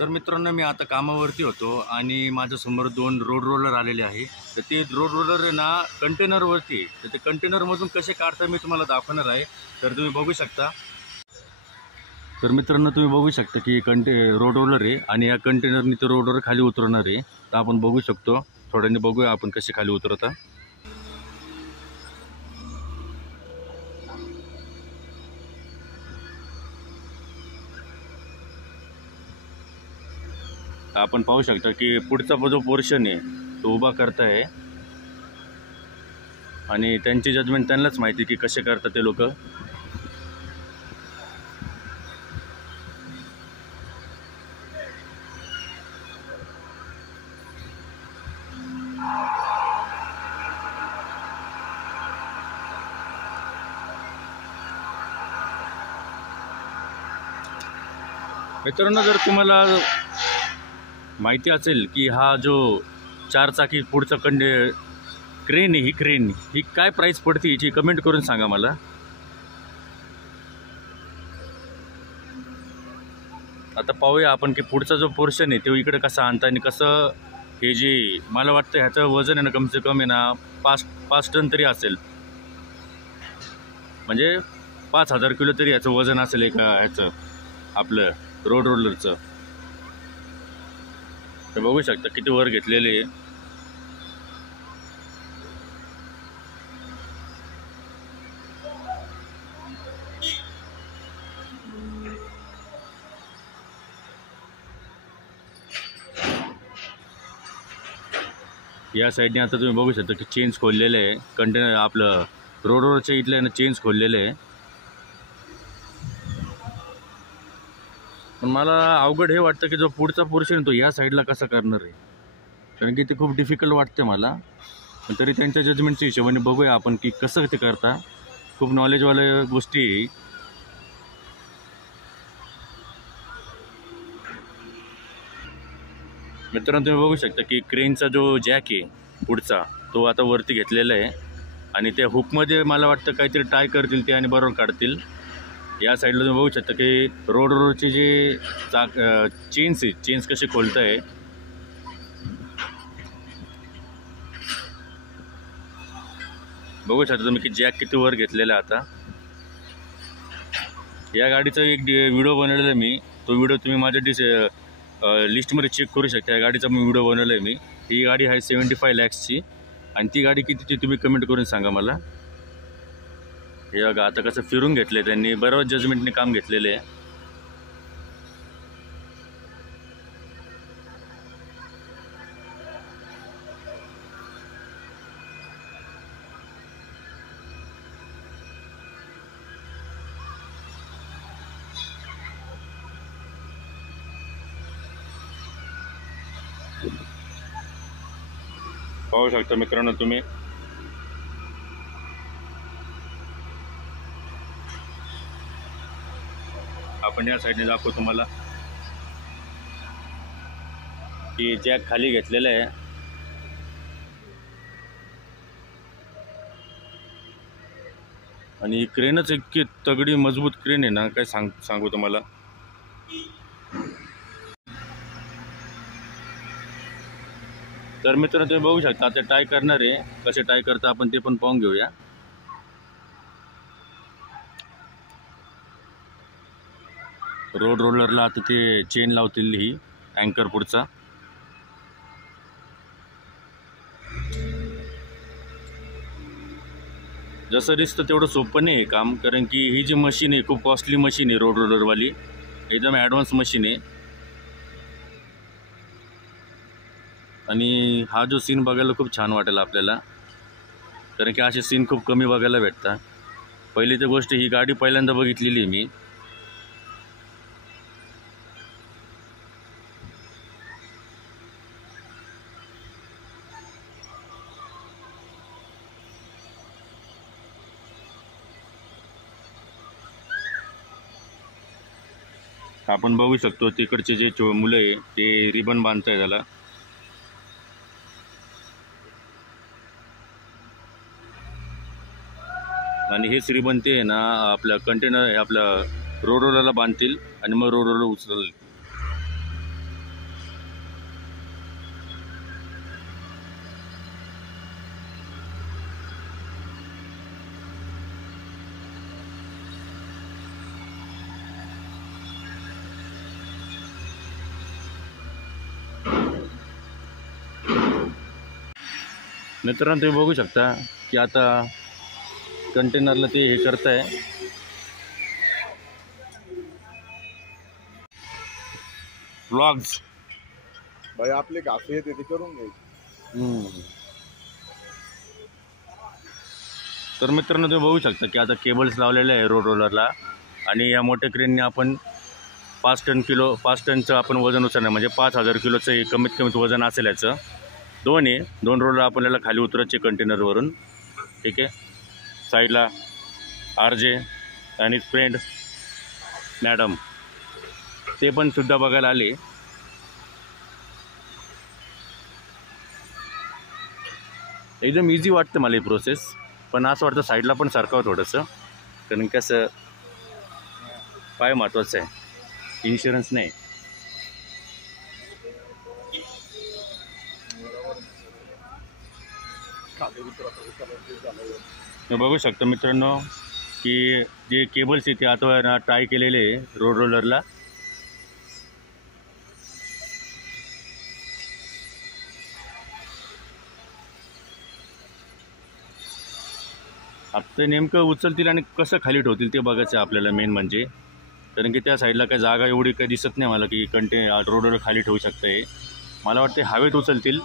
तर मित्रांनो, मी आता कामावरती होतो आणि माझ्यासमोर 2 रोड रोलर आलेले आहे. तर ते रोड रोलर आहे ना कंटेनरवरती आहे. तर ते कंटेनरमधून कसे काढता मी तुम्हाला दाखवणार आहे. तर तुम्ही बघू शकता. तर मित्रांनो, तुम्ही बघू शकता की रोड रोलर आहे आणि या कंटेनरने ते रोड रोलर खाली उतरवणार आहे. तर आपण बघू शकतो. थोड्याने बघूया आपण कसे खाली उतरवता. आपण पाहू शकता की पुढचा जो पोर्शन आहे तो उभा करताय आणि त्यांची जजमेंट त्यांनाच माहिती की कसे करतात ते लोक. मित्रांनो, जर तुम्हाला माहिती असेल की हा जो 4 चाकी पुढचा क्रेन आहे, ही काय प्राइस पडते याची कमेंट करून सांगा मला. आता पाहूया आपण की पुढचा जो पोर्शन आहे तो इकडे कसा आणता आणि कसं. हे जे मला वाटतं ह्याचं वजन आहे ना कमसे कम आहे ना 5 टन तरी असेल. म्हणजे 5000 किलो तरी ह्याचं वजन असेल एका ह्याचं आपलं रोड रोलरचं. तर बघू शकता किती वर घेतलेले आहे. या साईडने आता तुम्ही बघू शकता की चेन्स खोललेले आहे. कंटेनर आपलं रोड रोलरच्या इथल्या चेन्स खोललेले आहे. पण मला अवघड हे वाटतं की जो पुढचा पोर्शन तो ह्या साईडला कसा करणार आहे. कारण की ते खूप डिफिकल्ट वाटते मला. पण तरी त्यांच्या जजमेंटच्या हिशोबाने बघूया आपण की कसं ते करता. खूप नॉलेजवाल्या गोष्टी आहे. मित्रांनो, तुम्ही बघू शकता की क्रेनचा जो जॅक आहे पुढचा तो आता वरती घेतलेला आहे आणि त्या हुकमध्ये मला वाटतं काहीतरी टाय करतील ते आणि बरोबर काढतील. या साईडला तुम्ही बघू शकता की रोड रोलरचे जे चेन्स आहे, चेन्स कसे खोलताय. बघू शकता तुम्ही की जॅक किती वर घेतलेला आहे. आता या गाडीचा एक व्हिडिओ बनवलेला आहे मी. तो व्हिडिओ तुम्ही माझ्या लिस्टमध्ये चेक करू शकता. या गाडीचा मी व्हिडिओ बनवला आहे मी. ही गाडी आहे 75 लॅक्सची आणि ती गाडी कितीची तुम्ही कमेंट करून सांगा मला. हे बघा आता कसं फिरून घेतलं त्यांनी. बरोबर जजमेंटने काम घेतलेले आहे. पाहू शकता मित्रांनो तुम्ही. आपण या साईडने दाखवू तुम्हाला की जॅक खाली घेतलेला आहे आणि क्रेनच इतकी तगडी मजबूत क्रेन आहे ना काय सांगू तुम्हाला. तर मित्रांनो, तुम्ही बघू शकता आता टाय करणार आहे. कसे टाय करता आपण ते पण पाहून घेऊया. रोड रोलरला आता ते चेन लावतील ही अँकर पुढचा. जसं दिसतं तेवढं सोपं नाही आहे काम. कारण की ही जी मशीन आहे खूप कॉस्टली मशीन आहे. रोड रोलरवाली एकदम ॲडव्हान्स मशीन आहे. आणि हा जो सीन बघायला खूप छान वाटेल आपल्याला. कारण की असे सीन खूप कमी बघायला भेटतात. पहिली तर गोष्ट ही गाडी पहिल्यांदा बघितलेली आहे मी. आपण बघू शकतो तिकडचे जे मुलं आहे ते रिबन बांधताय त्याला. आणि हेच रिबन ते आहे ना आपल्या कंटेनर आपल्या रोड रोलरला बांधतील आणि मग रोड रोलर उचलतील. मित्रांनो तुम्ही बघू शकता की आता कंटेनरला ते हे करताय. व्लॉग्स भाई आपले घासे येते ते करून घ्यायचे. तर मित्रांनो तुम्ही बघू शकता की आता केबल्स लावलेले आहे रोड रोलरला आणि या मोठ्या क्रेनने आपण 5 टनचं आपण वजन उचलणार, म्हणजे 5000 किलोचं हे कमीत कमी वजन असेल याचं. दोन रोलर आपल्याला खाली उतरायचे कंटेनरवरून. ठीक आहे. साईडला RJ आणि फ्रेंड मॅडम ते पण सुद्धा बघायला आले. एकदम इझी वाटतं मला ही प्रोसेस, पण असं वाटतं साईडला पण सारखावं थोडंसं, कारण कसं पाय महत्त्वाचं आहे, इन्शुरन्स नाही. बघू शकतो मित्रांनो की जे केबल्स आहे ते आता टाय केलेले आहे रोड रोलरला. आता नेमकं उचलतील आणि कसं खाली ठेवतील ते बघायचं आहे आपल्याला मेन म्हणजे, कारण की त्या साईडला काही जागा एवढी काही दिसत नाही मला की रोडवर खाली ठेवू शकते. मला वाटते हवेत उचलतील.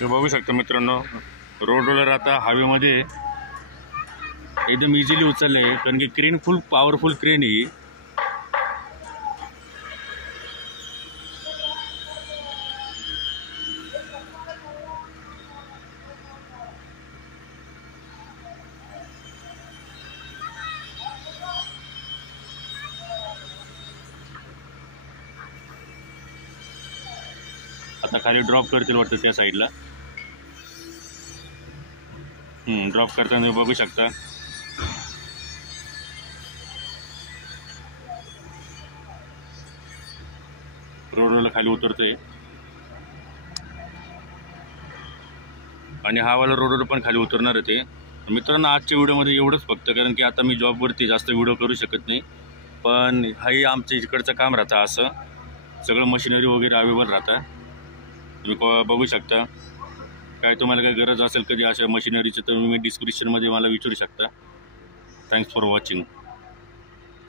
हे बघू शकता मित्रांनो रोड रोलर आता हवेमध्ये एकदम इझिली उचलले, कारण की क्रेन फुल पॉवरफुल क्रेन ही. आता खाली ड्रॉप करतील वाटतं त्या साईडला. ड्रॉप करताना बघू शकता. रोडला खाली उतरतोय आणि हा वाला रोडवर पण खाली उतरणार आहे ते. मित्रांनो आजच्या व्हिडिओमध्ये एवढंच फक्त, कारण की आता मी जॉबवरती जास्त व्हिडिओ करू शकत नाही, पण हाही आमच्या इकडचं काम राहतं. असं सगळं मशिनरी वगैरे अवेलेबल राहतं. तुम्ही बघू शकता. काय तुम्हाला काही गरज असेल कधी अशा मशिनरीची तर तुम्ही डिस्क्रिप्शनमध्ये मला विचारू शकता. Thanks for watching.